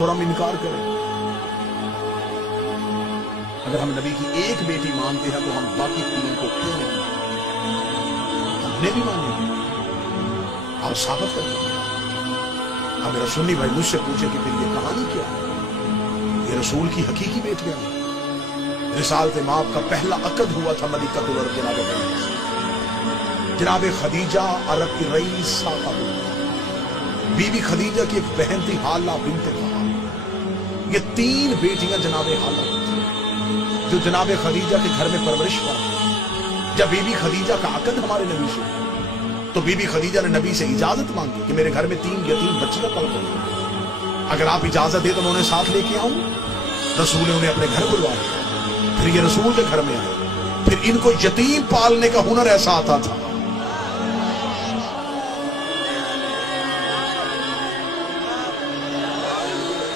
اور ہم انکار کریں؟ اگر ہم نبی کی ایک بیٹی مانتے ہیں تو ہم باقی تین کو کیوں نہیں مانتے؟ ہم نے بھی مانی، آپ ثابت کریں۔ اب میرا سنی بھائی مجھ سے پوچھے کہ پھر یہ کہانی کیا ہے؟ یہ رسول کی حقیقی بیٹیاں ہیں۔ رسالت مآب کا پہلا عقد ہوا تھا ملکۃ العرب جناب خدیجہ عرب کی رئیس ساقہ بی بی خدیجہ کی ایک بہن تھی حالہ بنت خوات۔ یہ تین بیٹیاں جناب حالہ تھیں جو جناب خدیجہ کے گھر میں پرورش پائی۔ جب بی بی خدیجہ کا عقد ہمارے نبی سے تو بی بی خدیجہ نے نبی سے اجازت مانگی کہ میرے گھر میں تین یتیم بچیاں پل رہی، اگر آپ اجازت دے تو انہوں نے ساتھ لے کے آؤں۔ رسول نے انہیں اپنے گھر بلوا لیا، پھر یہ رسول کے گھر میں آئے، پھر ان کو یتیم پالنے کا ہنر ایسا آتا تھا۔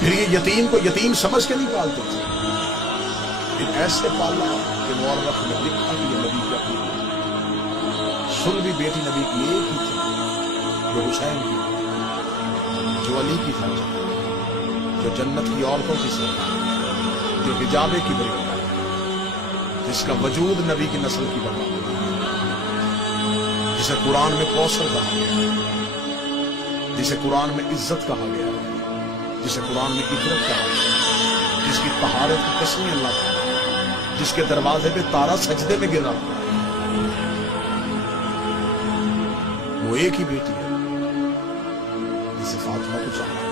پھر یہ یتیم کو یتیم سمجھ کے نہیں پالتے تھے، پھر ایسے پالا کہ مورخ میں لکھا کہ یہ نبی کیا بیٹی سلبی بیٹی نبی کی ایک ہی تھی، جو حسین کی، جو علی کی تھا، جو جنت کی عورتوں کی سردار، جو حجاب کی بری، جس کا وجود نبی کی نسل کی بنا، جسے قرآن میں کوثر کہا گیا، جسے قرآن میں عزت کہا گیا، جسے قرآن میں عبرت کہا گیا، جس کی طہارت کی قسمیں اللہ کا، جس کے دروازے پہ تارا سجدے میں گر رہا، وہ ایک ہی بیٹی ہے جسے فاطمہ کو چاہا۔